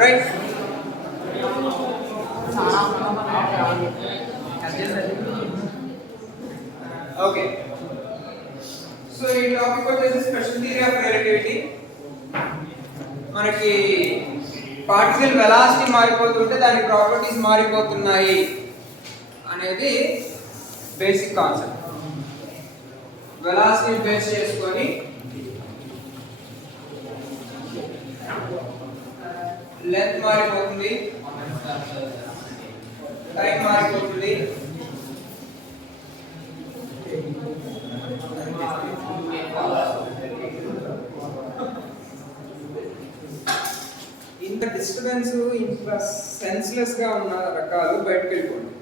Right. Okay, so ఈ టాపిక్ వచ్చేసి special theory of relativity. మనకి పార్టికల్ వెలాసిటీ మారిపోతుంటే దాని ప్రాపర్టీస్ మారిపోతున్నాయి అనేది బేసిక్ కాన్సెప్ట్. వెలాసిటీ బేస్ చేసుకొని లెంత్ మారిపోతుంది, టైం మారిపోతుంది, ఇంత డిస్టర్బెన్స్, ఇంత సెన్స్లెస్ గా ఉన్న రకాలు బయటకు వెళ్ళిపోండి.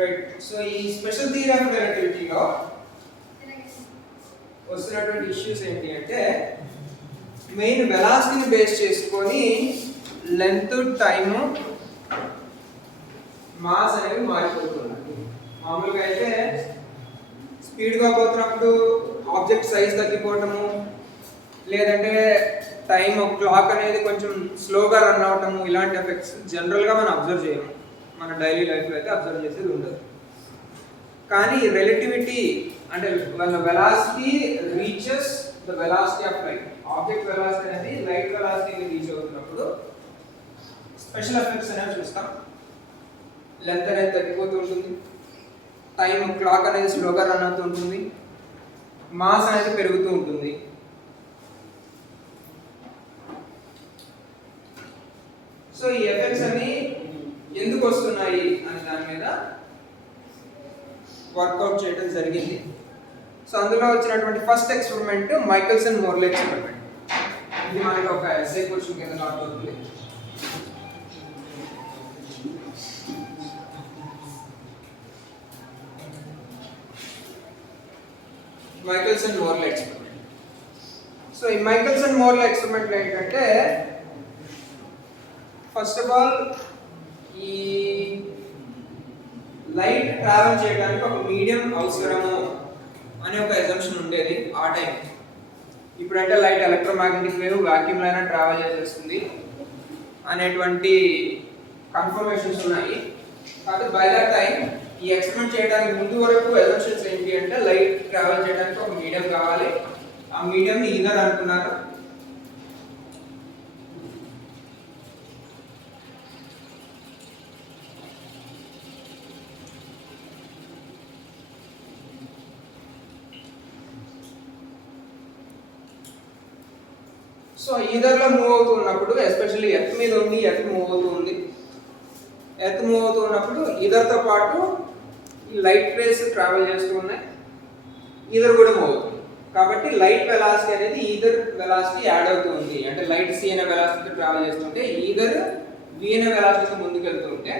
రైట్. సో ఈ స్పెషల్ థియరీ ఆఫ్ రిలేటివిటీలో వస్తున్నటువంటి ఇష్యూస్ ఏంటి అంటే, మెయిన్ వెలాసిటీని బేస్ చేసుకొని లెంత్, టైము, మాస్ అనేవి మారిపోతున్నాయి. మామూలుగా అయితే స్పీడ్గా పోతున్నప్పుడు ఆబ్జెక్ట్ సైజ్ తగ్గిపోవటము, లేదంటే టైం క్లాక్ అనేది కొంచెం స్లోగా రన్ అవటము, ఇలాంటి ఎఫెక్ట్స్ జనరల్గా మనం అబ్జర్వ్ చేయము. మన డైలీ లైఫ్లో అయితే అబ్జర్వ్ చేసేది ఉండదు. కానీ రిలేటివిటీ అంటే మన velocity reaches the velocity of light. Object velocity అనేది లైట్ వెలాసిటీని రీచ్ అవుతున్నప్పుడు స్పెషల్ ఎఫెక్ట్స్ అనేవి చూస్తాం. లెంత్ అనేది తగ్గిపోతూ ఉంటుంది, టైం క్లాక్ అనేది స్లోగా రన్ అవుతూ ఉంటుంది, మాస్ అనేది పెరుగుతూ ఉంటుంది. సో ఈ ఎఫెక్ట్స్ అన్ని ఎందుకు వస్తున్నాయి అనే దాని మీద వర్కౌట్ చేయడం జరిగింది. సో అందులో వచ్చినటువంటి ఫస్ట్ ఎక్స్పెరిమెంట్ మైకెల్సన్ మోర్లే ఎక్స్పెరిమెంట్. ఇది మనకి ఒక ఎస్ఐ క్వశ్చన్ కింద నాట్ అవుతుంది. మైకెల్సన్ మోర్లే ఎక్స్పెరిమెంట్. సో ఈ మైకెల్సన్ మోర్లే ఎక్స్పెరిమెంట్ ఏంటంటే, ఫస్ట్ ఆఫ్ ఆల్ ఈ లైట్ ట్రావెల్ చేయడానికి ఒక మీడియం అవసరము అనే ఒక అజంప్షన్ ఉండేది ఆ టైం. ఇప్పుడంటే లైట్ ఎలక్ట్రోమాగ్నెటిక్ వేవ్ వాక్యూమ్ లైనా ట్రావెల్ చేసేస్తుంది అనేటువంటి కన్ఫర్మేషన్స్ ఉన్నాయి. కాబట్టి బై దట్ టైం ఈ ఎక్స్పెరిమెంట్ చేయడానికి ముందు వరకు అజంప్షన్స్ ఏంటి అంటే, లైట్ ట్రావెల్ చేయడానికి ఒక మీడియం కావాలి. ఆ మీడియంని ఈథర్ అనుకున్నారు. సో ఈథర్లో మూవ్ అవుతూ ఉన్నప్పుడు, ఎస్పెషల్లీ ఎర్త్ మీద ఉండి ఎర్త్ మూవ్ అవుతూ ఉంది. ఎర్త్ మూవ్ అవుతూ ఉన్నప్పుడు ఈథర్తో పాటు ఈ లైట్ రేస్ ట్రావెల్ చేస్తూ ఉన్నాయి, ఈథర్ కూడా మూవ్ అవుతుంది. కాబట్టి లైట్ వెలాసిటీ అనేది ఈథర్ వెలాసిటీ యాడ్ అవుతుంది. అంటే లైట్ సి అనే వెలాసిటీతో ట్రావెల్ చేస్తుంటే ఈథర్ వి అనే వెలాసిటీతో ముందుకు వెళ్తూ ఉంటే,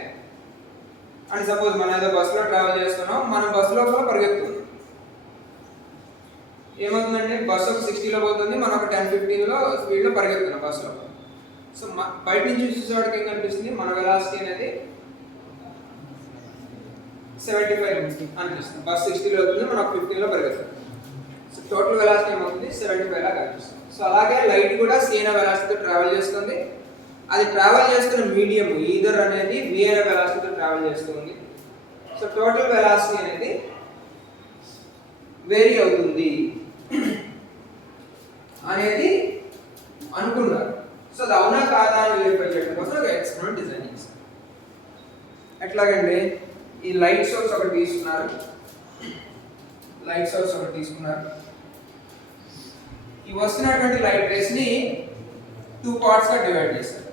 అండ్ సపోజ్ మనం ఏదో బస్సులో ట్రావెల్ చేస్తున్నాం, మనం బస్సు లోపల పరిగెత్తున్నాం, ఏమవుతుందంటే బస్సు ఒక 60లో పోతుంది, మనం ఒక 10-15లో స్పీడ్లో పరిగెత్తున్నాం బస్సులో. సో బయట నుంచి చూసేవాడికి ఏం కనిపిస్తుంది, మన వెలాసిటీ అనేది 75 అనిపిస్తుంది. బస్ 60లో అవుతుంది, మనం ఒక 15లో పరిగెత్తాం. సో టోటల్ వెలాసిటీ ఏమవుతుంది, 75 లా కనిపిస్తుంది. సో అలాగే లైట్ కూడా సి అనే వెలాసిటీతో ట్రావెల్ చేస్తుంది. అది ట్రావెల్ చేస్తున్న మీడియం ఈథర్ అనేది వి అనే వెలాసిటీతో ట్రావెల్ చేస్తుంది. సో టోటల్ వెలాసిటీ అనేది వేరీ అవుతుంది అనేది అనుకున్నారు. సో అది అవునా కాదా అని వెరిఫై చేయడం కోసం ఒక ఎక్స్పెరిమెంట్ డిజైన్ చేశారు. ఎట్లాగండి, ఈ లైట్ సోర్స్ ఒకటి తీసుకున్నారు, ఈ వస్తున్నటువంటి లైట్ రేస్ ని 2 పార్ట్స్ గా డివైడ్ చేశారు.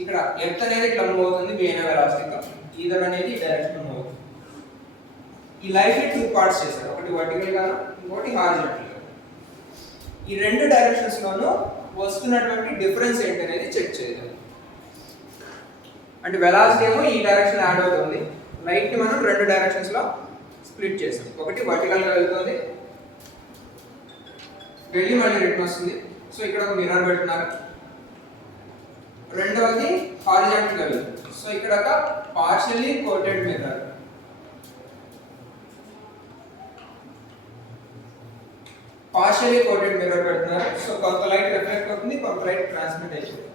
ఇక్కడ ఎర్త్ అనేది ఇట్లా మూవ్ అవుతుంది వి అనే వెలాసిటీతో, ఈథర్ అనేది ఈ డైరెక్షన్ మూవ్ అవుతుంది. ఈ లైట్ ని 2 పార్ట్స్ చేశారు, ఒకటి వర్టికల్ గా, ఇంకోటి హారిజాంటల్ గా. ఈ రెండు డైరెక్షన్స్ లోనూ వస్తున్నటువంటి డిఫరెన్స్ ఏంటి అనేది చెక్ చేయాలి. అంటే వెలాసిటీ ఏమో ఈ డైరెక్షన్ యాడ్ అవుతుంది, లైట్ ని మనం రెండు డైరెక్షన్స్ లో స్ప్లిట్ చేసాం. ఒకటి వర్టికల్ గా వెళ్తుంది, వెళ్ళి మళ్ళీ రిటర్న్ వస్తుంది. సో ఇక్కడ ఒక మిర్రర్ పెడుతున్నారు. రెండవది హారిజాంటల్ గా వెళ్తుంది. సో ఇక్కడ ఒక partially coated mirror. Partially coated mirror పెడుతున్నారు. సో కొంత లైట్ రిఫ్లెక్ట్ అవుతుంది, కొంత లైట్ ట్రాన్స్మిట్ అయిపోతుంది.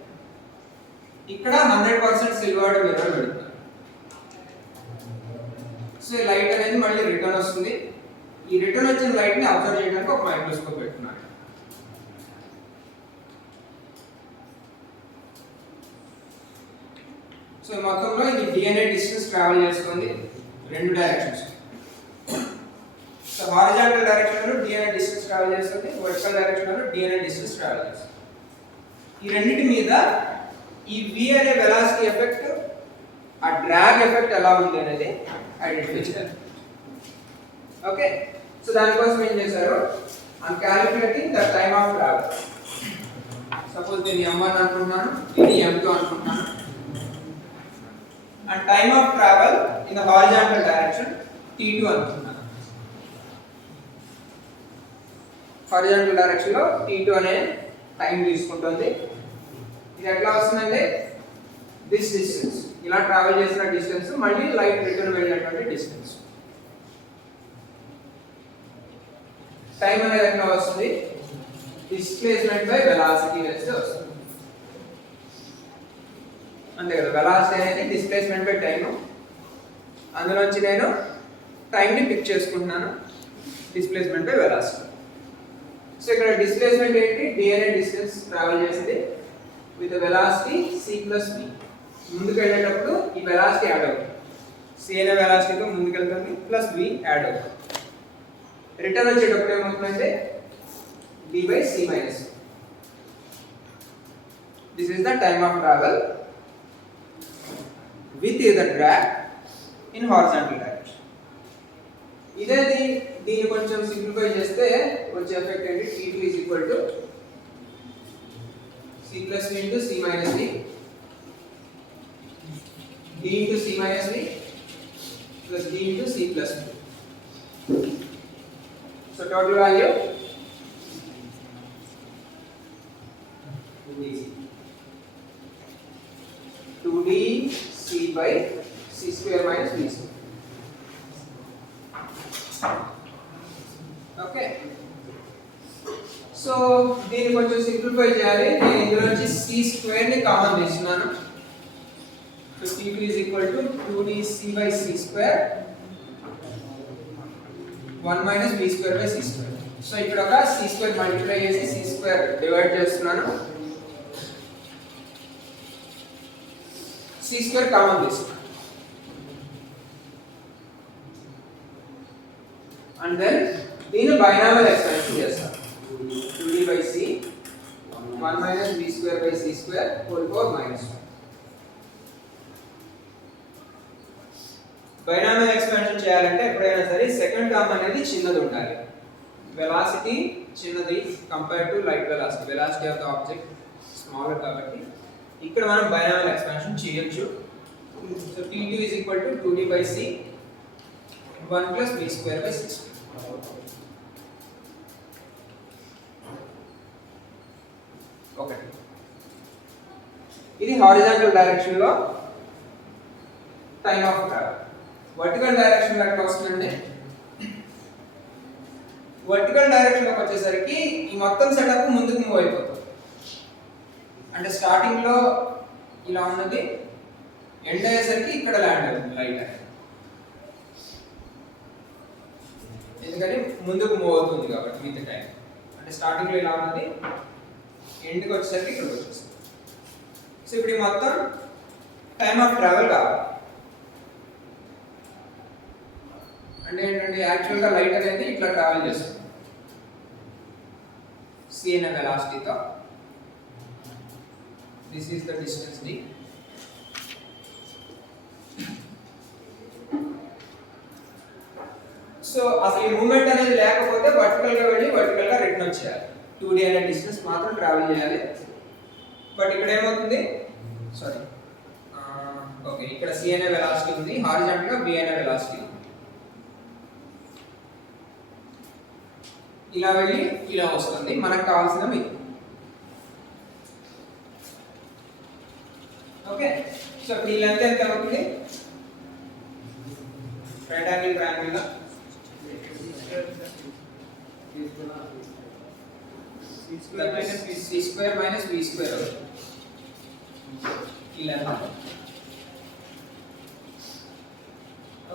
ఇక్కడ 100% సిల్వర్డ్ మిర్రర్ పెడుతున్నారు. సో ఈ లైట్ అనేది మళ్ళీ రిటర్న్ వస్తుంది. ఈ రిటర్న్ వచ్చిన లైట్ ని అబ్జర్వ్ చేయడానికి ఒక మైక్రోస్కోప్ పెడుతున్నారు. సో మొత్తంలో ఇది DNA డిస్టెన్స్ ట్రావెల్ చేస్తుంది రెండు డైరెక్షన్స్. సో హారిజాంటల్ డైరెక్షన్ లో DNA డిస్టెన్స్ ట్రావెల్ చేస్తుంది, వర్టికల్ డైరెక్షన్ లో DNA డిస్టెన్స్ ట్రావెల్ చేస్తుంది. ఈ రెండింటి మీద ఈ V అనే వెలాసిటీ ఎఫెక్ట్, ఆ డ్రాగ్ ఎఫెక్ట్ ఎలా ఉంది అనేది ఐడెంటిఫై చేయాలి. ఓకే, సో దానికోసం ఏం చేశారు, I'm calculating the time of travel. Suppose దీన్ని m1 అనుకుంటున్నాను, ఇది m2 అనుకుంటున్నాను. And time of travel in the horizontal direction t2 అనుకుంటున్నాను. horizontal direction లో t2 అనే టైం తీసుకుంటుంది. ఇది ఎట్లా వస్తుందంటే దిస్ డిస్టెన్స్, ఇలా ట్రావెల్ చేసిన డిస్టెన్స్ మళ్ళీ లైట్ రిటర్న్ వెళ్ళినటువంటి డిస్టెన్స్. టైం అనేది ఎట్లా వస్తుంది, డిస్ప్లేస్మెంట్ బై వెలాసిటీ వేస్తే వస్తుంది. అంతే కదా, వెలాసిటీ అనేది డిస్ప్లేస్మెంట్ బై టైం. అందులోంచి నేను టైంని పిక్ చేసుకుంటున్నాను, డిస్ప్లేస్మెంట్ బై వెలాసిటీ. సో ఇక్కడ డిస్ప్లేస్మెంట్ ఏంటి, DNA డిస్టెన్స్ ట్రావెల్ చేసింది with velocity c plus v. ముందుకు వెళ్ళేటప్పుడు ఈ వెలాసిటీ యాడ్ అవుతుంది, c అనే వెలాసిటీతో ముందుకు వెళ్తుంది, ప్లస్ v యాడ్ అవుతుంది. రిటర్న్ వచ్చేటప్పుడు ఏమవుతుందంటే d by c minus. This is the time of travel with the drag in horizontal direction. ఇదేది దీన్ని కొంచెం సింప్లిఫై చేస్తే వచ్చే ఎఫెక్ట్ ఏంటి, t2 is equal to c plus v into c minus v, d into c minus v plus d into c plus v. So total value 2d c by c square minus v square. Okay, so దీన్ని కొంచెం సింప్లిఫై చేయాలి. నేను ఇందులో నుంచి c square ని కామన్ తీస్తున్నాను. So t2 is equal to 2d c by c square 1 minus v square by c square. So ఇక్కడ ఒక c స్క్వేర్ మల్టిప్లై చేసి c స్క్వేర్ డివైడ్ చేస్తున్నాను, c స్క్వేర్ కామన్ తీస్తున్నాను. అండ్ దెన్ దీని బైనామియల్ ఎక్స్పాన్షన్ చేస్తాను. 2d by c 1 minus v square by c square whole power minus 1. Binomial expansion చేయాలంటే ఎప్పుడైనా సరే సెకండ్ టర్మ్ అనేది చిన్నది ఉండాలి. వెలాసిటీ చిన్నది compare to light velocity, velocity of the object smaller కాబట్టి ఇక్కడ మనం బైనామియల్ ఎక్స్పాన్షన్ చేయొచ్చు. So t2 is equal to 2d by c 1 plus v square by c square. Okay, ఇది హారిజాంటల్ డైరెక్షన్ లో time of travel. Vertical direction లో ఎట్లా వస్తుందండి, vertical direction లోకి వచ్చేసరికి ఈ మొత్తం సెటప్ ముందుకు మూవ్ అయిపోతుంది. అంటే స్టార్టింగ్ లో ఇలా ఉన్నది, ఎండ్ అయ్యేసరికి ఇక్కడ ల్యాండ్ అవుతుంది లైట్ అనేది, ఎందుకని ముందుకు మూవ్ అవుతుంది కాబట్టి విత్ టైం. అంటే స్టార్టింగ్ లో ఇలా ఉన్నది, ఎండ్కి వచ్చేసరికి ఇక్కడికి వచ్చేస్తుంది. సో ఇప్పుడు ఈ మొత్తం టైమ్ ఆఫ్ ట్రావెల్ కావాలి. అంటే ఏంటంటే యాక్చువల్గా లైట్ అనేది ఇట్లా ట్రావెల్ చేస్తుంది c అనే వెలాసిటీతో. This is the distance d. So అసలు ఈ మూమెంట్ అనేది లేకపోతే వర్టికల్ గా వెళ్ళి వర్టికల్ గా రిటర్న్ వచ్చేయాలి. 2d అనే డిస్టెన్స్ మాత్రం ట్రావెల్ చేయాలి. బట్ ఇక్కడ ఏమవుతుంది, సారీ ఓకే, ఇక్కడ c అనే వెలాసిటీ ఉంది, హారిజాంటల్ గా v అనే వెలాసిటీ ఉంది. ఇలా వెళ్ళి ఇలా వస్తుంది, మనకు కావాల్సిన ఇది. ఓకే, సో ఈ లెంత్ ఎంత అవుతుంది, రైట్ యాంగిల్ ట్రయాంగిల్ గా c square minus v square ఇలా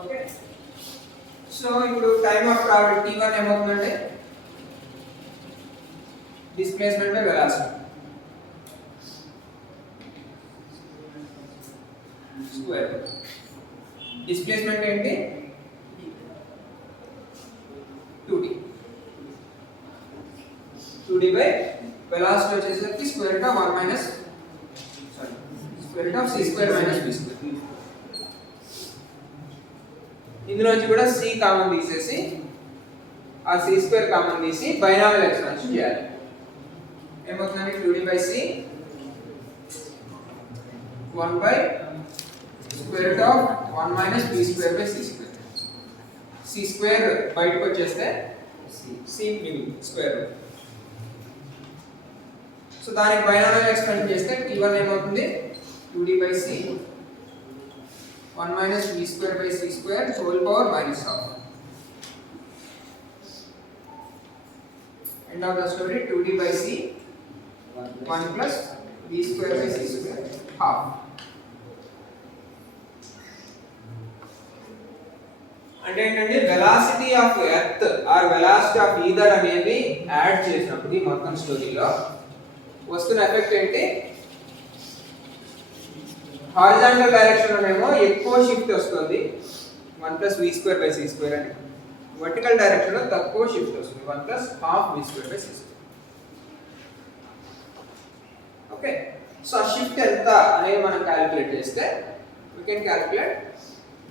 ఓకే. సో ఇప్పుడు టైమ్ ఆఫ్ ట్రావెల్ t1 ఏమవుతుందంటే displacement by velocity square. Displacement ఏంటి 2d 2d బై వెలాసిటీ వచ్చేసరికి square root of 1 minus square root of c square minus v square. ఇందులోంచి కూడా c common తీసేసి ఆ c square common తీసి binomial expansion చేయాలి. ఏమవుతుందంటే 2d by c 1 by square root of 1 minus b square by c square. c square బయటకు వచ్చేస్తే c మిగిలి స్క్వేర్ రూట్. సో దానికి బైనామియల్ ఎక్స్పాన్షన్ చేస్తే t1 ఏమవుతుంది 2d by c 1 minus v square by c square whole power minus half. End of the story 2d by c 1 plus v square by c square half. అంటే ఏంటంటే velocity of earth or velocity of ether అనేది add చేసినప్పుడు ఈ మొత్తం స్టోరీలో వస్తున్న ఎఫెక్ట్ ఏంటి, horizontal direction లోనేమో ఎక్కువ షిఫ్ట్ వస్తుంది 1 plus v square by c square అని, వర్టికల్ డైరెక్షన్ లో తక్కువ షిఫ్ట్ వస్తుంది 1 plus half v square by c square. Okay. So ఆ షిఫ్ట్ ఎంత అనేది మనం క్యాలిక్యులేట్ చేస్తే we can calculate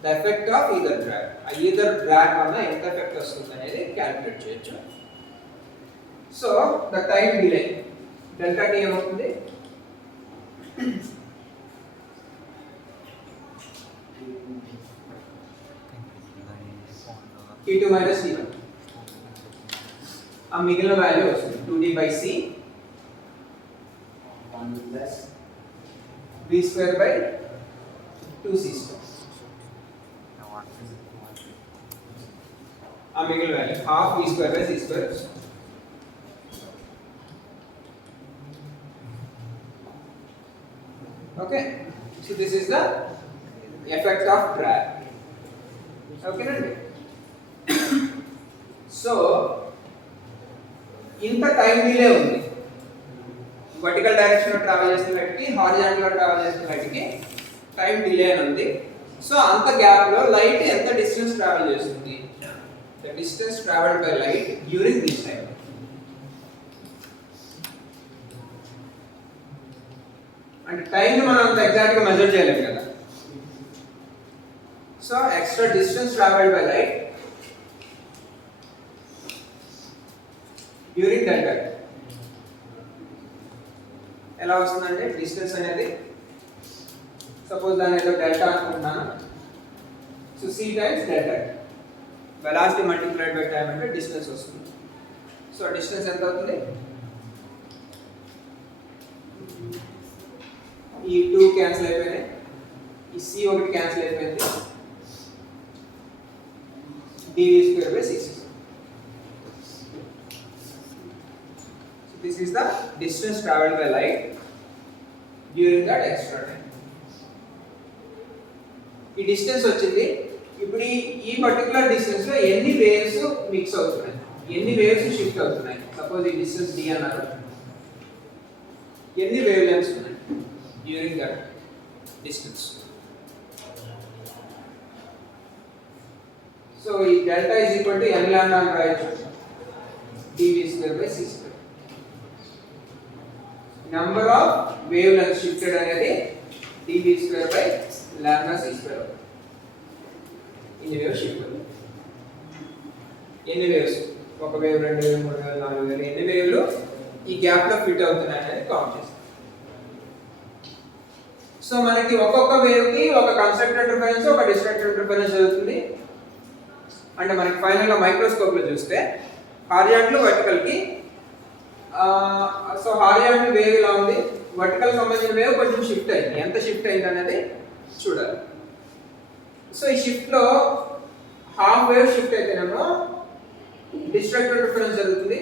the effect of either drag. ఆ either drag వల్ల ఎంత ఎఫెక్ట్ వస్తుంది అనేది క్యాలిక్యులేట్ చేయొచ్చు. So the time delay delta t ఏమవుతుంది t2 minus t1. ఆ మిగిలిన వాల్యూ వస్తుంది 2d by c 1 plus v square by 2c square. ఆ మిగిలిన value half v square by c square. Okay, so this is the effect of drag. Okay nandi. So ఇంత time delay ఉంది vertical direction లో ట్రావెల్ చేస్తున్న లైట్కి హారిజాంటల్ లో ట్రావెల్ చేస్తున్న లైట్కి టైం డిలే అని ఉంది. సో అంత గ్యాప్ లో లైట్ ఎంత డిస్టెన్స్ ట్రావెల్ చేస్తుంది, the distance travelled by light during this time. అంటే టైం మనం అంత ఎగ్జాక్ట్ గా మెజర్ చేయలేం కదా. So extra distance travelled by light during that time ఎలా వస్తుందంటే డిస్టెన్స్ అనేది సపోజ్ దాని ఏదో డెల్టా అనుకుంటున్నాను. So c times delta velocity multiplied by time అంటే డిస్టెన్స్ వస్తుంది. సో డిస్టెన్స్ ఎంత అవుతుంది, ఈ 2 క్యాన్సిల్ అయిపోయినాయి, ఈ c ఒకటి క్యాన్సిల్ అయిపోయింది, dv square by 6. This is the distance traveled by light during that extra time. ఈ డిస్టెన్స్ వచ్చింది. ఇప్పుడు ఈ పర్టికులర్ డిస్టెన్స్ లో ఎన్ని వేవ్స్ మిక్స్ అవుతున్నాయి, ఎన్ని వేవ్స్ షిఫ్ట్ అవుతున్నాయి. సపోజ్ ఈ డిస్టెన్స్ d అన్నారు, ఎన్ని వేవ్ లెంగ్త్స్ ఉన్నాయి డ్యూరింగ్ దట్ డిస్టెన్స్. సో ఈ delta is equal to n lambda అని రాయొచ్చు, dv square by c square. Number of wave length shifted అనేది dv square by lambda c square. ఇన్ని వేవ్స్ షిఫ్ట్, ఎన్ని వేవ్స్, ఒక వేవ్, రెండు వేవ్, మూడు వేవ్, నాలుగు వేవ్, ఎన్ని వేవ్లు ఈ గ్యాప్ లో ఫిట్ అవుతున్నాయి అనేది కౌంట్ చేస్తాం. సో మనకి ఒక్కొక్క వేవ్ కి ఒక కన్స్ట్రక్టెడ్ ఇంటర్ఫరెన్స్, ఒక డిస్ట్రక్టెడ్ ఇంటర్ఫరెన్స్ జరుగుతుంది. అంటే మనకి ఫైనల్ గా మైక్రోస్కోప్ లో చూస్తే హారిజాంటల్ వర్టికల్ కి సో హారిజాంటల్ వేవ్ ఇలా ఉంది, వర్టికల్ సంబంధించిన వేవ్ కొంచెం షిఫ్ట్ అయింది. ఎంత షిఫ్ట్ అయింది అనేది చూడాలి. సో ఈ షిఫ్ట్ లో హాఫ్ వేవ్ షిఫ్ట్ అయితేనేమో డిస్ట్రక్టెడ్ ఇంటర్ఫరెన్స్ జరుగుతుంది,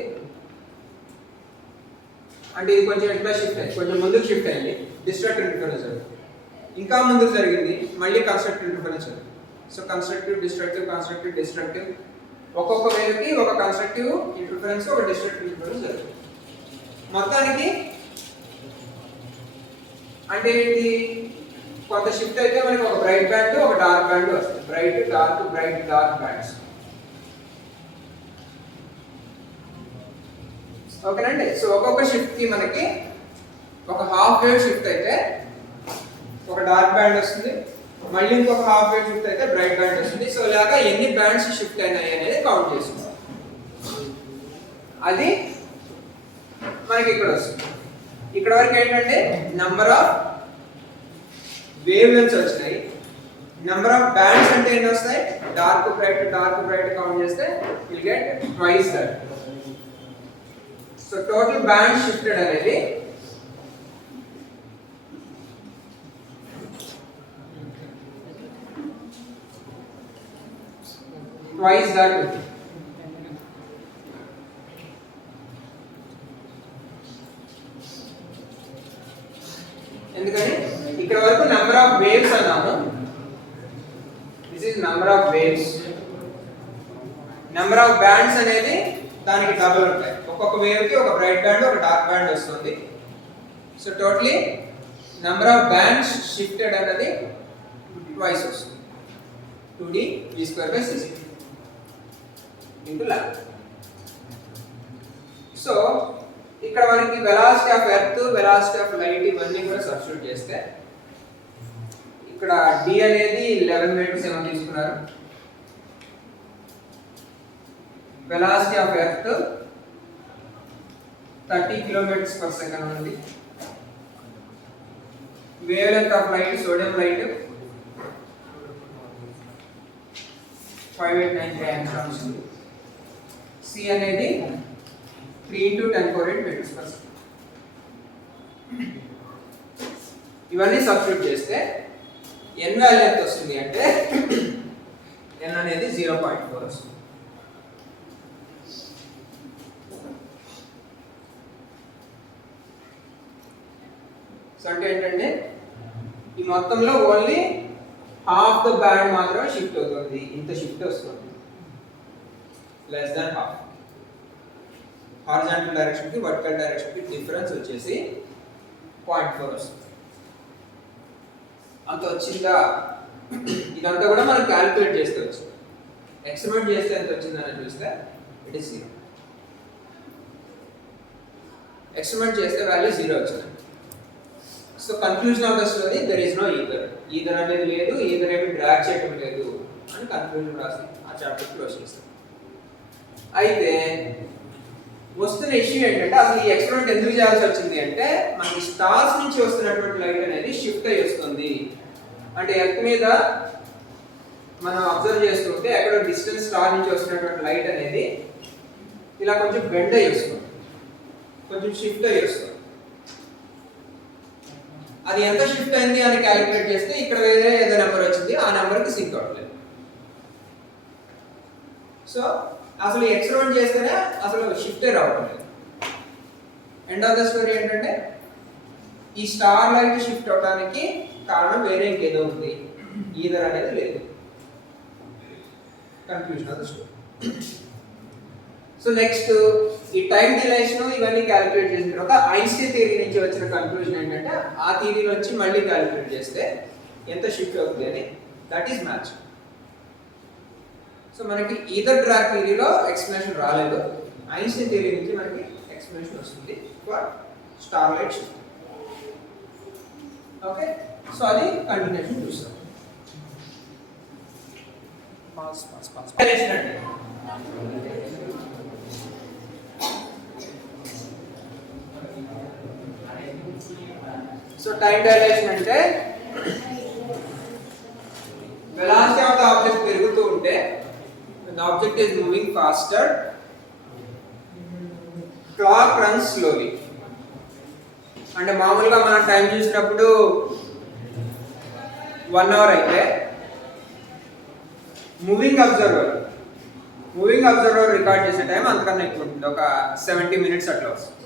అంటే ఇది కొంచెం ఎట్లా షిఫ్ట్ అయింది, కొంచెం ముందుకు షిఫ్ట్ అయింది, డిస్ట్రక్టివ్ ఇంటర్ఫరెన్స్ జరిగింది. ఇంకా ముందుకు జరిగింది, మళ్ళీ కన్స్ట్రక్టివ్ ఇంటర్ఫరెన్స్ జరిగింది. So constructive, destructive, constructive, destructive, ఒక్కొక్క వేవ్కి ఒక కన్స్ట్రక్టివ్ ఇంటర్ఫరెన్స్, ఒక డిస్ట్రక్టివ్ ఇంటర్ఫరెన్స్ జరుగుతుంది. మొత్తానికి అంటే ఏంటి, కొంత షిఫ్ట్ అయితే మనకి ఒక బ్రైట్ బ్యాండ్, ఒక డార్క్ బ్యాండ్ వస్తుంది. Bright dark, bright dark bands. ఓకేనండి. సో ఒక్కొక్క షిఫ్ట్ కి మనకి ఒక హాఫ్ వేవ్ షిఫ్ట్ అయితే ఒక డార్క్ బ్యాండ్ వస్తుంది, మళ్ళీ ఇంకొక హాఫ్ వేవ్ షిఫ్ట్ అయితే బ్రైట్ బ్యాండ్ వస్తుంది. సో ఇలాగా ఎన్ని బ్యాండ్స్ షిఫ్ట్ అయినాయి అనేది కౌంట్ చేసుకుంటాం. అది మనకి ఇక్కడ వస్తుంది. ఇక్కడ వరకు ఏంటంటే నంబర్ ఆఫ్ వేవ్ లెంత్స్ వచ్చినాయి. నెంబర్ ఆఫ్ బ్యాండ్స్ అంటే ఎన్ని వస్తాయి, డార్క్ బ్రైట్ కౌంట్ చేస్తే will get twice that. So total band shifted అనేది ట్వైస్ దట్. ఎందుకని ఇక్కడ వరకు నెంబర్ ఆఫ్ వేవ్స్ అన్నాము, this is number of waves. Number of wands అనేది దానికి డబుల్ ఉంటాయి. ఒక్కొక్క వేవ్ కి ఒక బ్రైట్ బ్యాండ్, ఒక డార్క్ బ్యాండ్ వస్తుంది. So totally number of wands shifted అనేది ట్వైస్ వస్తుంది. 2d v²/c² into λ. సో ఇక్కడ మనకి velocity of earth, velocity of light ఇవన్నీ కూడా సబ్స్టిట్యూట్ చేస్తే ఇక్కడ d అనేది 11 మీటర్స్ ఏమో తీసుకున్నారు. Velocity of earth 30 kilometres per second ఉంది. Wavelength of light, sodium light 5893 angstroms. c అనేది 3 × 10⁸ మీటర్స్ పర్ సెకండ్. ఇవన్నీ సబ్స్టిట్యూట్ చేస్తే n వాల్యూ ఎంత వస్తుంది అంటే n అనేది 0.4 వస్తుంది. సో అంటే ఏంటంటే ఈ మొత్తంలో ఓన్లీ హాఫ్ ద బ్యాండ్ మాత్రమే షిఫ్ట్ అవుతుంది. ఇంత షిఫ్ట్ వస్తుంది, less than half. Horizontal direction కి వర్టికల్ డైరెక్షన్ కి డిఫరెన్స్ వచ్చేసి 0.4 వస్తుంది. అంత వచ్చిందా, ఇదంతా కూడా మనం క్యాలిక్యులేట్ చేస్తే వచ్చింది. ఎక్స్పెరిమెంట్ చేస్తే ఎంత వచ్చిందని చూస్తే ఇట్ ఇస్ 0. ఎక్స్పెరిమెంట్ చేస్తే వాల్యూ 0 వచ్చింది. So conclusion of the story, there is no ether. Ether అనేది లేదు, ఈథర్ ఏమి డ్రాగ్ చేయడం లేదు అని కన్క్లూజన్ రాసి ఆ చాప్టర్ క్లోజ్ చేస్తాం. అయితే వస్తున్న ఇష్యూ ఏంటంటే అసలు ఈ ఎక్స్పెరిమెంట్ ఎందుకు చేయాల్సి వచ్చింది అంటే మనకి స్టార్స్ నుంచి వస్తున్నటువంటి లైట్ అనేది షిఫ్ట్ అయ్యి వస్తుంది. అంటే ఎర్త్ మీద మనం అబ్జర్వ్ చేస్తుంటే ఎక్కడో డిస్టెన్స్ స్టార్ నుంచి వస్తున్నటువంటి లైట్ అనేది ఇలా కొంచెం బెండ్ అయ్యి వస్తుంది, కొంచెం షిఫ్ట్ అయ్యి వస్తుంది. అది ఎంత షిఫ్ట్ అయింది అని క్యాలిక్యులేట్ చేస్తే ఇక్కడ వేరే ఏదో నెంబర్ వచ్చింది, ఆ నెంబర్కి సింక్ అవ్వట్లేదు. సో అసలు ఎక్స్పెరిమెంట్ చేస్తేనే అసలు షిఫ్టే రావడం లేదు. ఎండ్ ఆఫ్ ద స్టోరీ ఏంటంటే ఈ స్టార్ లైట్ షిఫ్ట్ అవడానికి కారణం వేరే ఇంకేదో ఉంది, ఈథర్ అనేది లేదు. Confusion of the story. So next ఈ టైం డిలేషన్ ఇవన్నీ క్యాలిక్యులేట్ చేసిన తర్వాత ఐన్స్టీన్ థియరీ నుంచి వచ్చిన కన్క్లూజన్ ఏంటంటే ఆ థియరీ నుంచి మళ్ళీ క్యాలిక్యులేట్ చేస్తే ఎంత షిఫ్ట్ అవుతుంది అని, దట్ ఈస్ మ్యాచ్. సో మనకి ఈథర్ డ్రాగ్ థియరీలో ఎక్స్ప్లెనేషన్ రాలేదు, ఐన్స్టీన్ థియరీ నుంచి మనకి ఎక్స్ప్లెనేషన్ వస్తుంది for star light shift. Okay, so అది కంటిన్యూషన్ చూస్తాం. సో టైం డైలేషన్ అంటే వెలాసిటీ ఆఫ్ ద ఆబ్జెక్ట్ పెరుగుతూ ఉంటే the object is moving faster, clock runs slowly. అంటే మామూలుగా మనం టైం చూసినప్పుడు 1 అవర్ అయితే మూవింగ్ అబ్జర్వర్ రికార్డ్ చేసే టైం అంతకన్నా ఎక్కువ ఉంటుంది, ఒక 70 మినిట్స్ అట్లా వస్తుంది.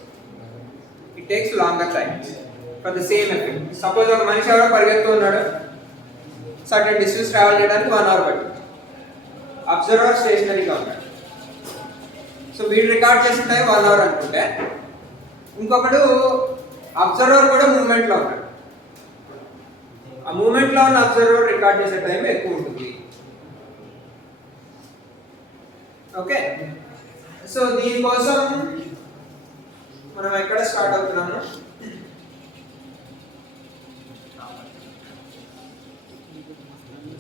ఈ it takes longer time for the same effect. Suppose ఒక మనిషి ఎవరో పరిగెత్తు ఉన్నాడు, సర్టెన్ డిస్టెన్స్ ట్రావెల్ చేయడానికి 1 అవర్ పట్టింది. అబ్జర్వర్ స్టేషనరీగా ఉన్నాడు, సో వీడు రికార్డ్ చేసిన టైం 1 అవర్ అనుకుంటే, ఇంకొకడు అబ్జర్వర్ కూడా మూమెంట్లో ఉన్నాడు, ఆ మూమెంట్లో ఉన్న అబ్జర్వర్ రికార్డ్ చేసే టైం ఎక్కువ ఉంటుంది. ఓకే, సో దీనికోసం మనం ఎక్కడ స్టార్ట్ అవుతున్నాము?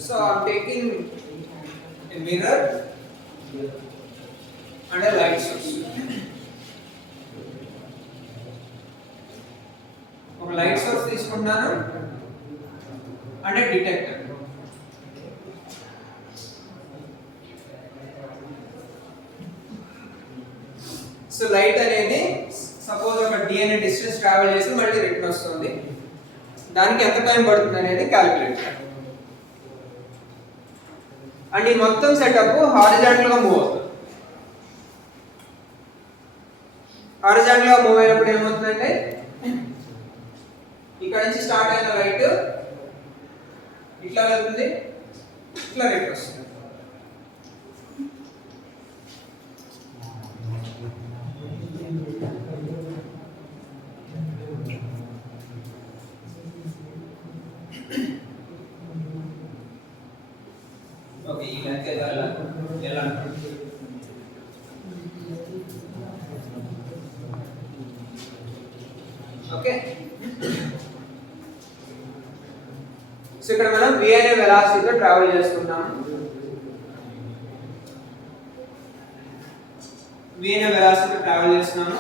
So I'm taking a mirror and a light source. ఒక లైట్ సోర్స్ తీసుకుంటాను అంటే డిటెక్టర్. సో లైట్ అనేది సపోజ్ ఒక DNA డిస్టెన్స్ ట్రావెల్ చేసి మళ్ళీ రిటర్న్ వస్తుంది, దానికి ఎంత టైం పడుతుంది అనేది క్యాలిక్యులేట్ చేయాలి. అండ్ ఈ మొత్తం సెటప్ హారిజాంటల్ గా మూవ్ అవుతుంది. హారిజాంటల్ గా మూవ్ అయినప్పుడు ఏమవుతుందంటే, ఇక్కడ నుంచి స్టార్ట్ అయిన లైట్ ఇట్లా వెళ్తుంది, ఇట్లా రిటర్న్ వస్తుంది. ఓకే, ఈ లెక్క ఎలా ఓకే. సో ఇక్కడ మనం v అనే వెలాసిటీతో ట్రావెల్ చేస్తున్నాము. v అనే వెలాసిటీతో ట్రావెల్ చేస్తున్నాము.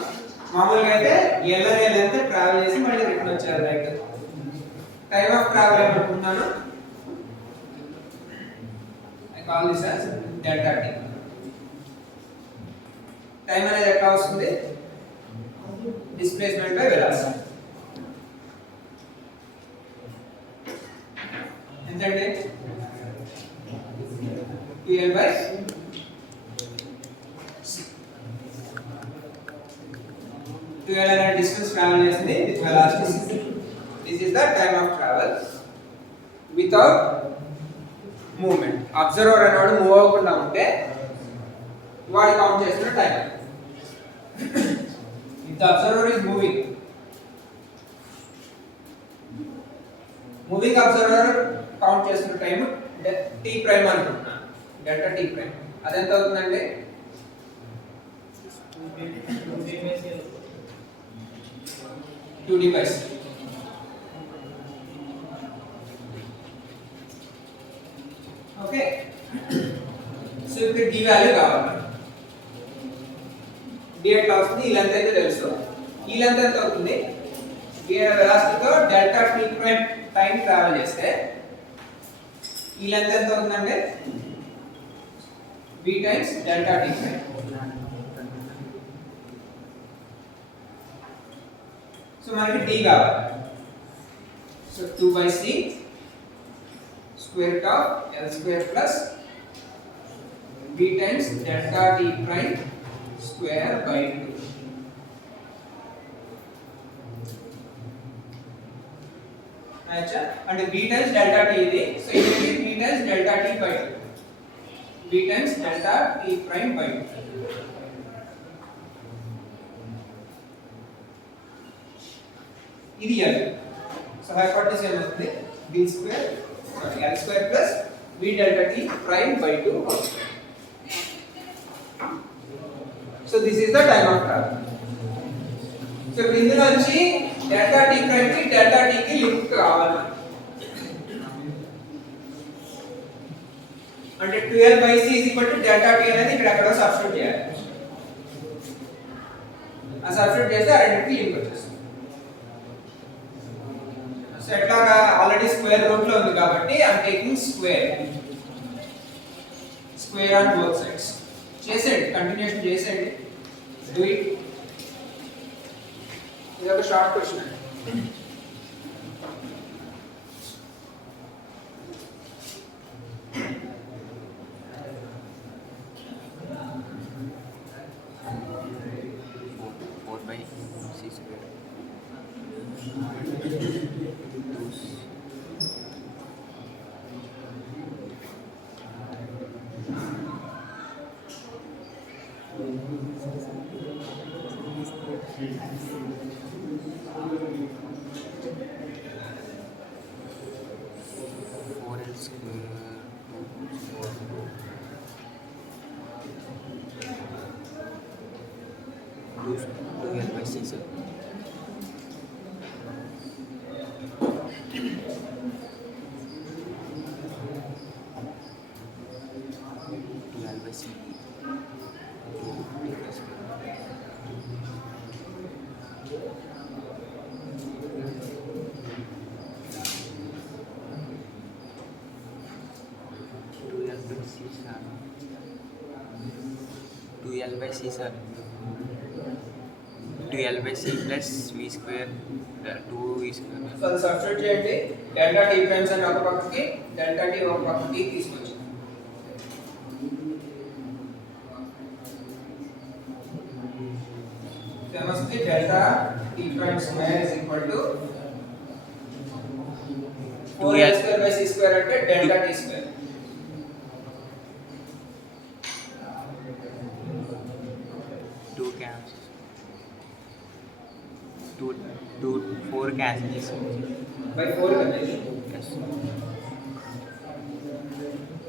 మామూలుగా అయితే l అనే లెంత్ ట్రావెల్ చేసి మళ్ళీ రిటర్న్ వచ్చేది లైట్. టైమ్ ఆఫ్ ట్రావెల్ ఏమనుకుంటున్నాను, call this as delta t. Time అనేది ఎట్లా వస్తుంది? Displacement by velocity. ఎంతంటే ql by ql అనే డిస్టెన్స్ ట్రావెల్ చేసింది with velocity. This is the time of travel without movement. Observer అనేవాడు మూవ్ అవ్వకుండా ఉంటే వాడు కౌంట్ చేస్తున్న time. If the observer is moving observer count చేస్తున్న టైం t ప్రైమ్ అనుకుంటున్నాను, డెల్టా t ప్రైమ్. అది ఎంత అవుతుందంటే 2d/c. ఓకే, సో ఇక్కడ d వాల్యూ కావాలి. d ఎట్లా వస్తుంది? ఈ లెంత్ అయితే తెలుసు. ఈ లెంత్ ఎంత అవుతుంది? v అనే వెలాసిటీతో delta t prime time travel చేస్తే ఈ లెంత్ ఎంత అవుతుందంటే v times delta t prime. So మనకి d కావాలి. So 2/c square root of l square plus v times delta t prime square by 2. अच्छा, and v times delta t ఇది, so ఇది v times delta t by 2. v times delta t prime by 2. ఇది l. So hypotenuse ఏమవుతుంది? d square l square plus v delta t prime by 2 whole square. So this is the time of travel. So ఇందులో నుంచి delta t prime కి delta t కి link కావాలి. అంటే 12/c delta t అనేది ఇక్కడ ఎక్కడో సబ్స్టిట్యూట్ చేయాలి. ఆ సబ్స్టిట్యూట్ చేస్తే ఆ రెండింటికి లింక్ వచ్చేస్తుంది. సో ఎట్లాగా ఆల్రెడీ స్క్వేర్ రూట్ లో ఉంది కాబట్టి I'm taking square on both sides. చేసేయండి, కంటిన్యూషన్ చేసేయండి, డూ ఇట్. ఇది ఒక షార్ట్ క్వశ్చన్ అండి. by c square sir. 12 by c plus v square 2v square. So అది సబ్స్టిట్యూట్ చేయండి. డెల్టా టీ ప్రైమ్స్ అని ఒక పక్కకి డెల్టా టీ ఒక పక్కకి తీసుకొచ్చి సమస్తి delta T prime square is equal to 4l square by c square అంటే delta T square. Four cancels by 4 cancel. Yes.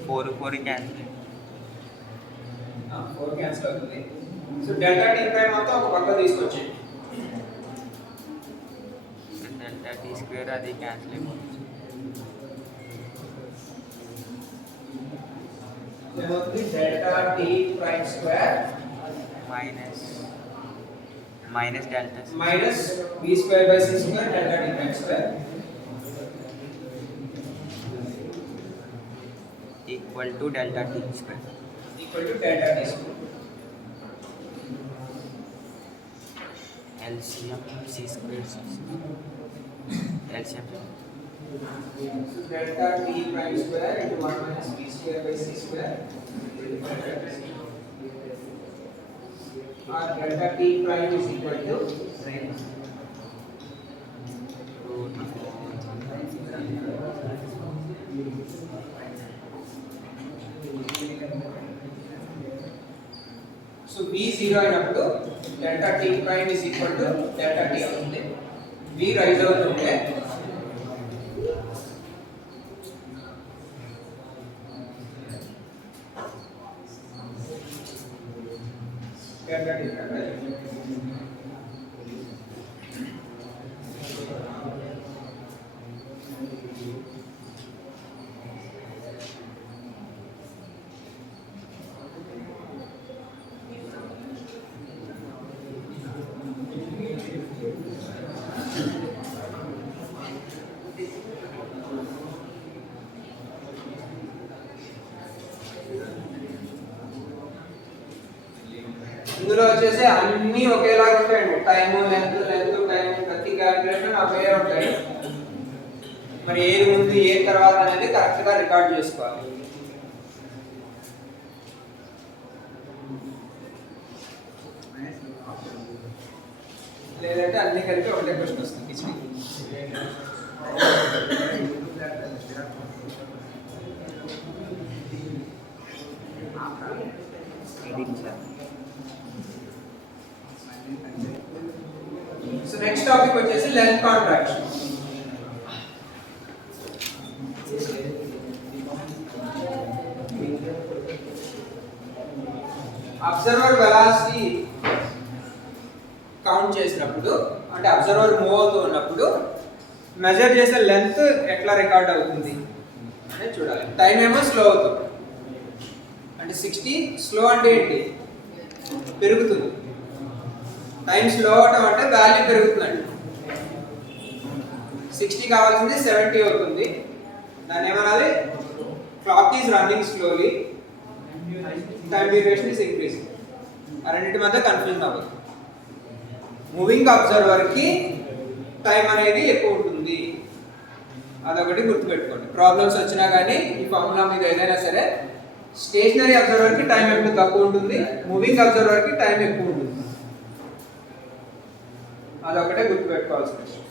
4 cancel. 4 cancel అవుతుంది. సో డెల్టా టీ ప్రైమ్ మొత్తం ఒక పక్క తీసుకొచ్చేయండి. డెల్టా టీ స్క్వేర్ అది క్యాన్సిల్ అయిపోతుంది. ఏమవుతుంది? Delta T prime square minus delta minus v square by c square delta t prime square equal to delta t square square. LCM c square LCM so delta t prime square into 1 minus v square by c square or delta t prime is equal to so v0 అయినప్పుడు delta t prime is equal to delta t అవుతుంది. v rise అవుతుంటే delta t prime ఇందులో వచ్చేసి అన్ని ఒకేలాగా ఉంటాయండి. Time length time ప్రతి క్యాలిక్యులేషన్ ఒకే ఉంటాయి. మరి ఏది ముందు ఏది తర్వాత అనేది కరెక్ట్గా రికార్డ్ చేసుకోవాలి. లేదంటే అన్ని కలిపి ఒకటే క్వశ్చన్ వస్తుంది. సో నెక్స్ట్ టాపిక్ వచ్చేసి length contraction. Observer velocity count చేసినప్పుడు అంటే అబ్జర్వర్ మూవ్ అవుతూ ఉన్నప్పుడు మెజర్ చేసే లెంత్ ఎట్లా రికార్డ్ అవుతుంది అనేది చూడాలి. టైం ఏమో స్లో అవుతుంది. అంటే 60 స్లో అంటే ఏంటి? పెరుగుతుంది. టైం స్లో అవటం అంటే వాల్యూ పెరుగుతుందండి. 60 కావాల్సింది 70 అవుతుంది. దాన్ని ఏమనాలి? Clock is running slowly, time duration is increasing. ఆ రెండింటి మధ్య కన్ఫ్యూజన్ అవ్వదు. మూవింగ్ అబ్జర్వర్కి టైం అనేది ఎక్కువ ఉంటుంది, అదొకటి గుర్తుపెట్టుకోండి. ప్రాబ్లమ్స్ వచ్చినా కానీ ఈ ఫార్ములా మీద ఏదైనా సరే స్టేషనరీ అబ్జర్వర్కి టైం ఎప్పుడు తక్కువ ఉంటుంది, మూవింగ్ అబ్జర్వర్కి టైం ఎక్కువ ఉంటుంది, అదొకటే గుర్తుపెట్టుకోవాల్సిన విషయం.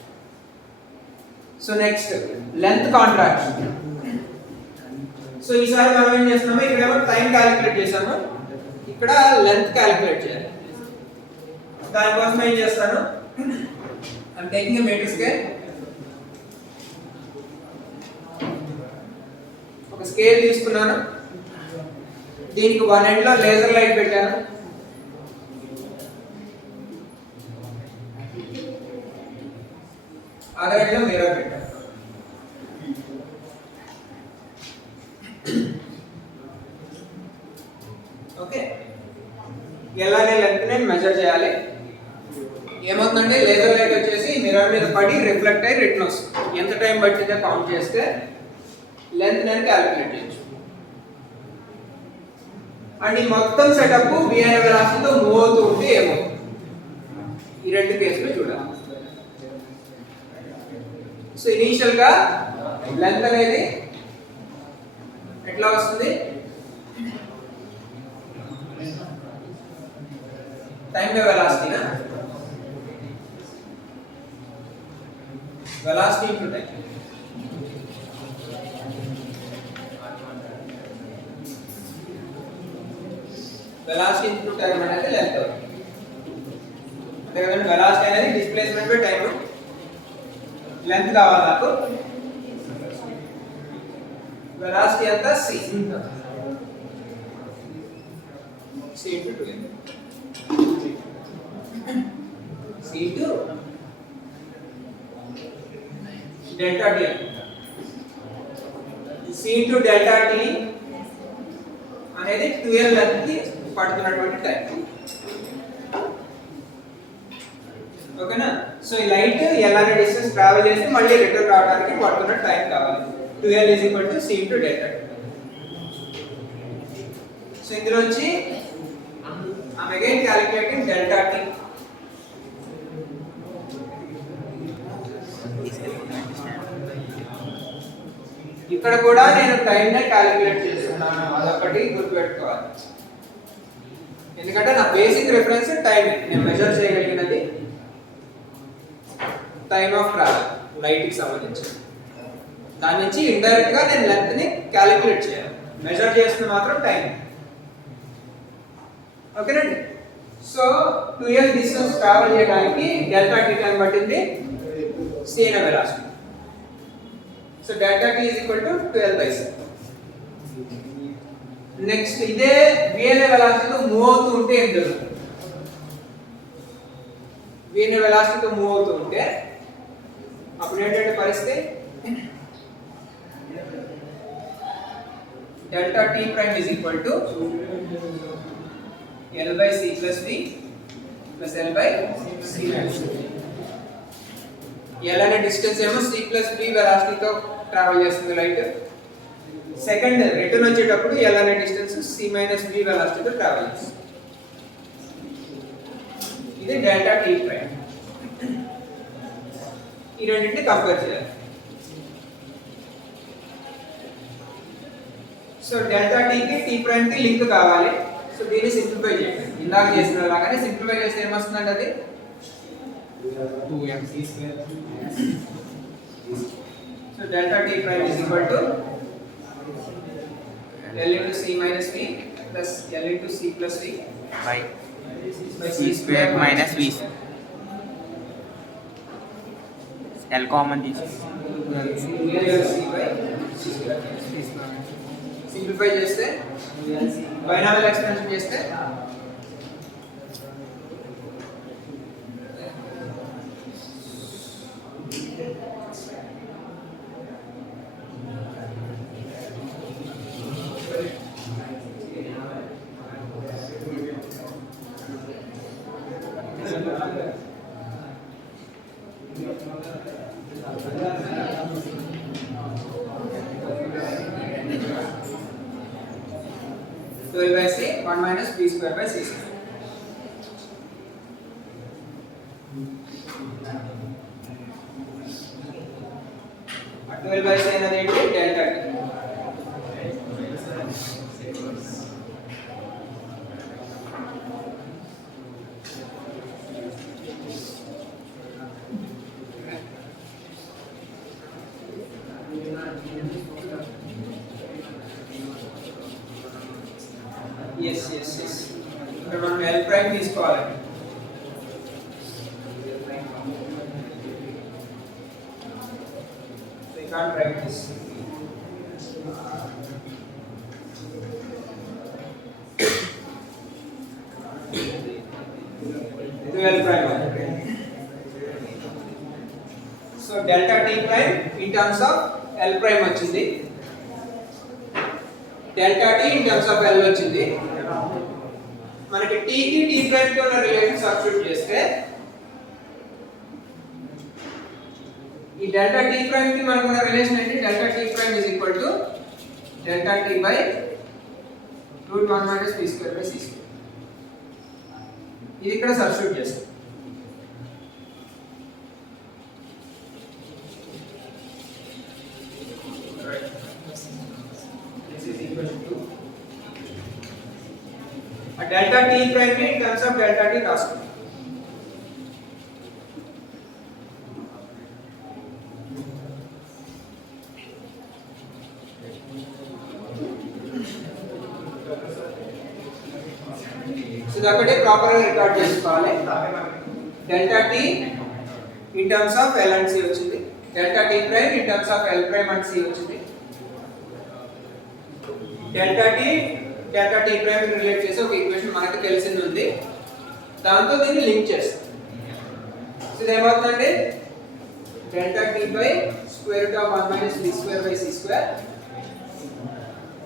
So next length contraction. So ఈసారి మనం ఏం చేస్తున్నాము, ఇక్కడేమో టైం క్యాలిక్యులేట్ చేసాము, ఇక్కడ లెంత్ క్యాలిక్యులేట్ చేయాలి. దానికోసం ఏం చేస్తాను, I'm taking a metre scale. ఒక స్కేల్ తీసుకున్నాను, దీనికి వన్ ఎండ్ లో లేజర్ లైట్ పెట్టాను, అదర్ ఎండ్ లో మిర్రర్ పెట్టాను. ఓకే, ఎలానే లెంత్ ని మెజర్ చేయాలి. ఏమవుతుందంటే లేజర్ లైట్ వచ్చేసి మిర్రర్ మీద పడి రిఫ్లెక్ట్ అయ్యి రిటర్న్ వస్తుంది. ఎంత టైం పట్టిందో కౌంట్ చేస్తే లెంత్ నేను క్యాలిక్యులేట్ చేయొచ్చు. అండ్ ఈ మొత్తం సెటప్ v అనే వెలాసిటీతో మూవ్ అవుతూ ఉంటే ఏమవుతుంది, ఈ రెండు కేసులు చూడాలి. సో ఇనీషియల్ గా లెంత్ అనేది ఎట్లా వస్తుంది, టైం బై వెలాసిటీనా, velocity into time. Velocity into time అనేది లెంత్. అంతే కదండి, వెలాసిటీ అనేది డిస్ప్లేస్మెంట్ బై టైం. లెంత్ కావాలి నాకు, వెలాసిటీ అంతా c into 2 c into delta t. c into delta t అనేది 12 లెంత్ కి పడుతున్నటువంటి టైం. ఓకేనా, సో ఈ లైట్ ఎలాంటి డిస్టెన్స్ ట్రావెల్ చేసి మళ్ళీ రిటర్న్ రావడానికి పడుతున్న టైం కావాలి. 12 is equal to c into delta t. So ఇందులో వచ్చి I'm again calculating delta t. ఇక్కడ కూడా నేను టైం నే క్యాలిక్యులేట్ చేస్తున్నాను, అదొకటి గుర్తుపెట్టుకోవాలి. ఎందుకంటే నా బేసిక్ రిఫరెన్స్ టైం, నేను మెజర్ చేయగలిగినది టైమ్ ఆఫ్ ట్రావెల్ లైట్ కి సంబంధించి. దాని నుంచి ఇండైరెక్ట్ గా నేను లెంత్ ని క్యాలిక్యులేట్ చేయాలి, మెజర్ చేస్తున్న మాత్రం టైం. ఓకేనండి, సో 12 డిస్టెన్స్ ట్రావెల్ చేయడానికి డెల్టా టీ టైం పట్టింది, c అనే velocity. So delta T is equal to 12/c. Next ఇదే v అనే వెలాసిటీతో మూవ్ అవుతూ ఉంటే ఏం జరుగుతుంది, v అనే వెలాసిటీతో మూవ్ అవుతూ ఉంటే అప్పుడు ఏంటంటే పరిస్థితి, delta T prime is equal to L by c plus v plus L by c minus v. L అనే డిస్టెన్స్ ఏమో c plus v వెలాసిటీతో ట్రావెల్ చేస్తుంది లైట్. సెకండ్ రిటర్న్ వచ్చేటప్పుడు L అనే డిస్టెన్స్ c minus v వెలాసిటీతో travel చేస్తుంది. ఇది delta t prime. ఈ రెండింటిని కంపేర్ చేయాలి. సో డెల్టా t కి t ప్రైమ్ కి లింక్ కావాలి. సో దీన్ని సింప్లిఫై చేయండి, ఇందాక చేసిన లాగానే సింప్లిఫై చేస్తే ఏమొస్తుందంటే అది 2mc². So delta t prime is equal to L into c minus v plus L into c plus v by c square minus v. L common తీసి సింప్లిఫై చేస్తే బైనామియల్ ఎక్స్పెన్షన్ చేస్తే by c 1 minus b square by c square. A 12 by c అనేది ఏంటి, delta t. తీసుకోవాలండి. So you can't write this. L prime. So delta t prime in terms of L prime వచ్చింది, delta t in terms of L వచ్చింది. మనకి t కి t prime కి ఉన్న relation substitute చేస్తే ఈ delta t prime కి మనకు ఉన్న రిలేషన్ ఏంటి? delta t prime is equal to delta t by root 1 minus p square by c square. ఇది ఇక్కడ సబ్స్టిట్యూట్ చేస్తాం. This is equal to a delta t prime in terms of delta t రాసుకుంటాం. So ఇదొకటి ప్రాపర్ గా రికార్డ్ చేసుకోవాలి. Delta t in terms of L and C వచ్చింది, delta t prime in terms of L prime and C వచ్చింది. Delta t prime relate చేసి ఒక ఈక్వేషన్ మనకి తెలిసింది ఉంది, దాంతో దీన్ని లింక్ చేస్తాం. సో ఇది ఏమవుతుందంటే delta t by square root of 1 minus b square by c square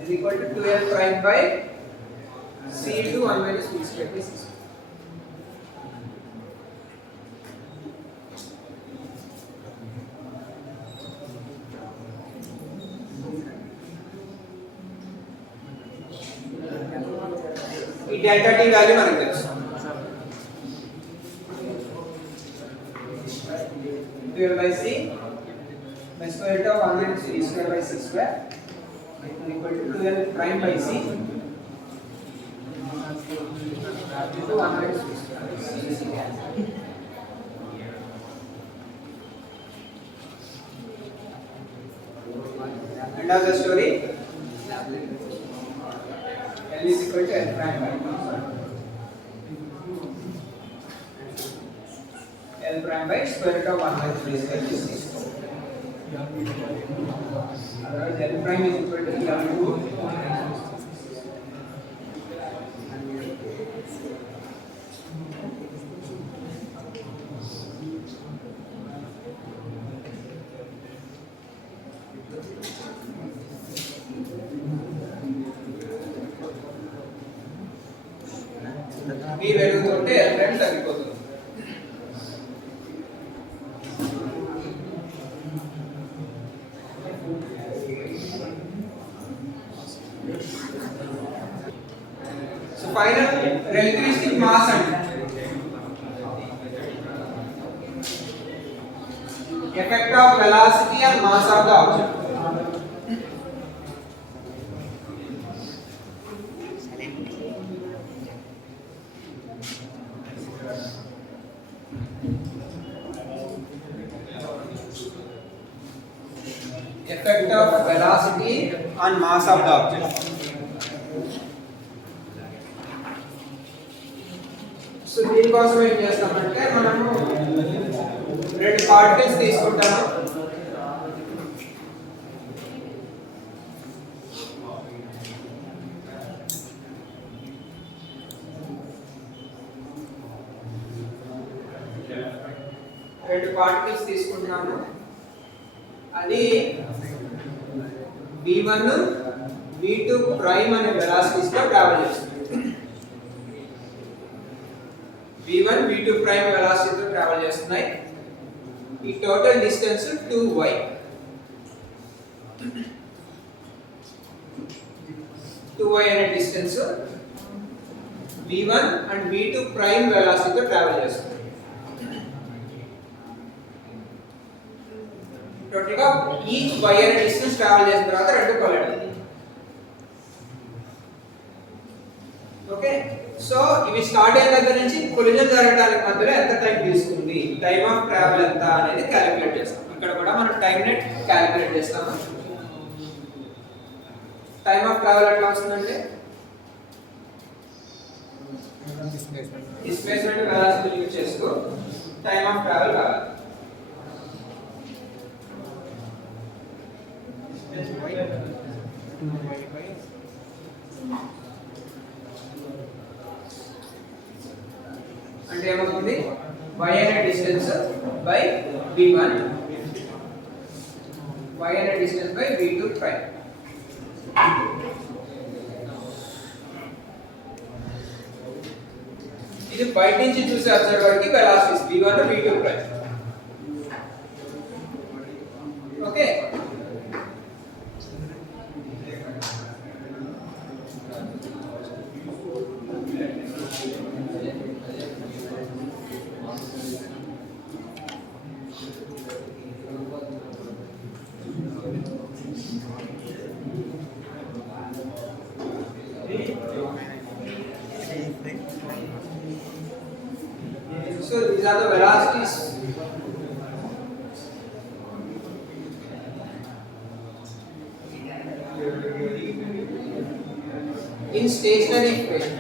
is equal to 2L prime by c into 1 minus b square by c square. ఈ డెల్టా t వాల్యూ మనకు తెలుసు. 12 by c by square root of 1 minus b square by c square is equal to 12 prime by c into 1 minus b square. End of the story. L is equal to L prime by L prime by square root of 1 minus b square by c square. Otherwise L prime is equal to L into b పెరుగుతుంటే L prime తగ్గిపోతుంది. So final relativistic mass అంటే effect of velocity and mass of the object. Effect of velocity on mass of the object. So దీనికోసం ఏం చేస్తామంటే మనము రెండు పార్టికల్స్ తీసుకుంటాము. అది v1 v2 ప్రైమ్ అనే వెలాసిటీస్ తో ట్రావెల్ చేస్తుంది. v1 v2 ప్రైమ్ వెలాసిటీ తో ట్రావెల్ చేస్తున్నాయి. ఈ టోటల్ డిస్టెన్స్ 2y. 2y అనే distance v1 and v2 prime velocity తో ట్రావెల్ చేస్తుంది. టోటల్ గా ఈచ్ y అనే డిస్టెన్స్ ట్రావెల్ చేసిన తర్వాత రెండు కొలైడ్ అవుతాయి. ఓకే, సో ఇవి స్టార్ట్ అయిన దగ్గర నుంచి కొలిజన్ జరగడానికి మధ్యలో ఎంత టైం తీసుకుంది, టైం ఆఫ్ ట్రావెల్ ఎంత అనేది క్యాలిక్యులేట్ చేస్తాం. ఇక్కడ కూడా మనం టైం నెట్ క్యాలిక్యులేట్ చేస్తాము. టైం ఆఫ్ ట్రావెల్ ఎట్లా వస్తుందంటే డిస్ప్లేస్మెంట్ వెలాసిటీ యూజ్ చేస్తూ టైం ఆఫ్ ట్రావెల్ కావాలి. అంటే ఏమవుతుంది y అనే డిస్టెన్స్ బై v1 y అనే డిస్టెన్స్ బై v2 ప్రైమ్. ఇది బయట నుంచి చూసే అబ్జర్వర్ కి velocities v1 v2 prime. Okay, so these are the velocities. In stationary equation.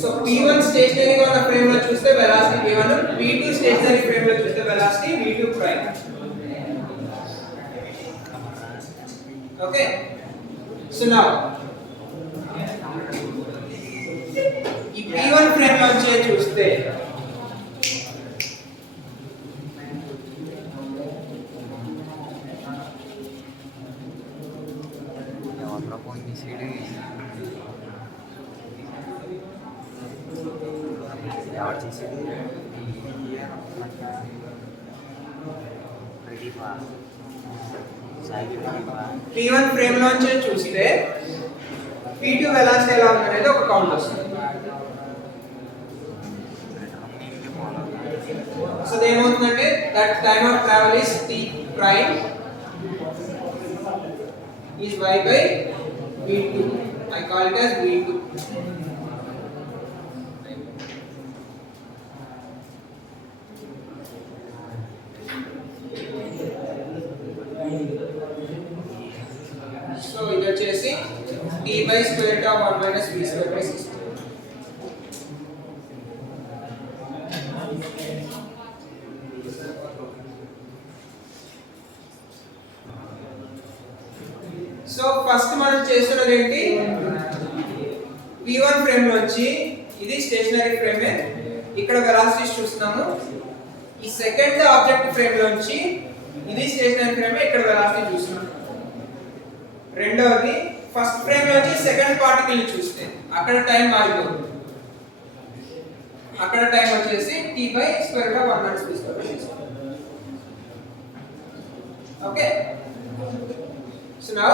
So P1 stationary గా ఉన్న ఫ్రేమ్ లో చూస్తే velocity v1, P2 stationery frame లో చూస్తే velocity v2 prime. Okay, so now ఈ P1 ఫ్రేమ్ నుంచి చూస్తే P1 ఫ్రేమ్ నుంచి చూస్తే P2 వెలాసిటీ ఎలా ఉందనేది ఒక కౌంట్ వస్తుంది. సో ఏమవుతుందంటే that time of travel is t prime is y by v2. I call it as v2. So ఇది వచ్చేసి t by square root of 1 minus v square by 6. So first మనం చేస్తున్నది ఏంటి, P1 ఫ్రేమ్ నుంచి ఇది స్టేషనరీ ఫ్రేమే, ఇక్కడ వెలాసిటీస్ చూస్తున్నాము. ఈ సెకండ్ ఆబ్జెక్ట్ ఫ్రేమ్ నుంచి ఇది స్టేషనరీ ఫ్రేమే, ఇక్కడ వెలాసిటీ చూస్తున్నాము. రెండవది ఫస్ట్ ఫ్రేమ్ నుంచి సెకండ్ పార్టికల్ ని చూస్తే అక్కడ టైం మారిపోతుంది. అక్కడ టైం వచ్చేసి t by square root of 1 minus v square by 6. Okay, so now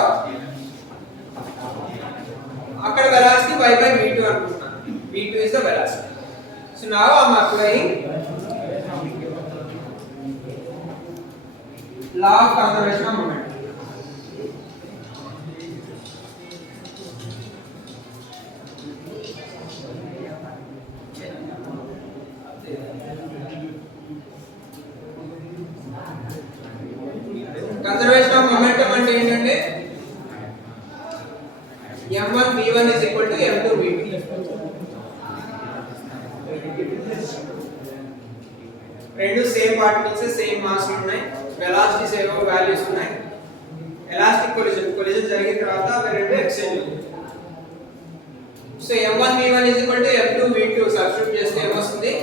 అక్కడ వెలాసిటీ y by v2 అనుకుంటున్నాను. v2 is the velocity. So now I am applying law of conservation of momentum. Conservation of momentum అంటే ఏంటంటే m1 v1 is equal to m2 v2. రెండు same particles same mass ఉన్నాయి, వెలాసిటీస్ ఏవో వాల్యూస్ ఉన్నాయి. Elastic collision జరిగిన తర్వాత అవి రెండు ఎక్స్చేంజ్ అవుతాయి. So m1 v1 is equal to m2 v2 substitute చేస్తే ఏమొస్తుంది,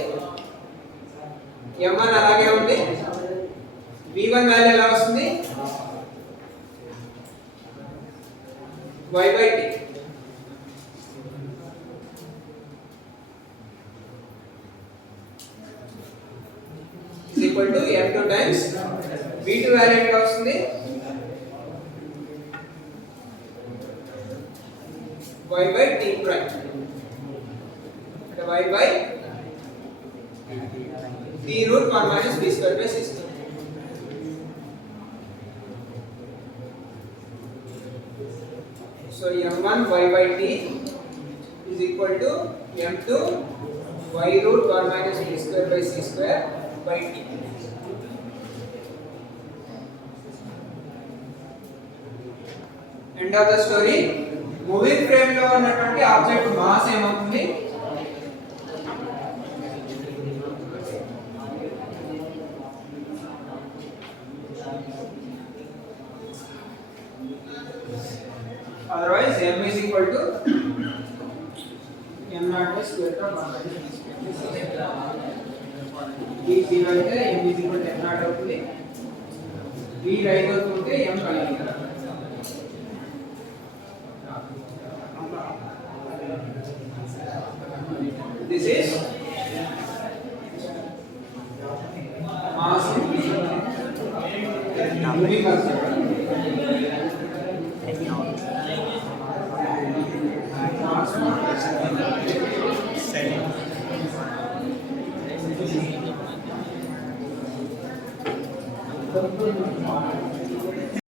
m1 అలాగే ఉంది, v1 వాల్యూ ఎలా వస్తుంది y by t. is equal to m2 times v2 value ఎంత వస్తుంది y by t prime. అంటే y by t root 1 minus v square by 6. So m1 y by t is equal to m2 y root 1 minus v square by c square by t. End of the story. Moving frame లో ఉన్నటువంటి object mass ఏమవుతుంది? Otherwise m is equal to m naught by square root of 1 minus v square. v 0 అయితే m is equal to m naught అవుతుంది. v rise అవుతుంటే m కలిగి. This is mass moving object. Mass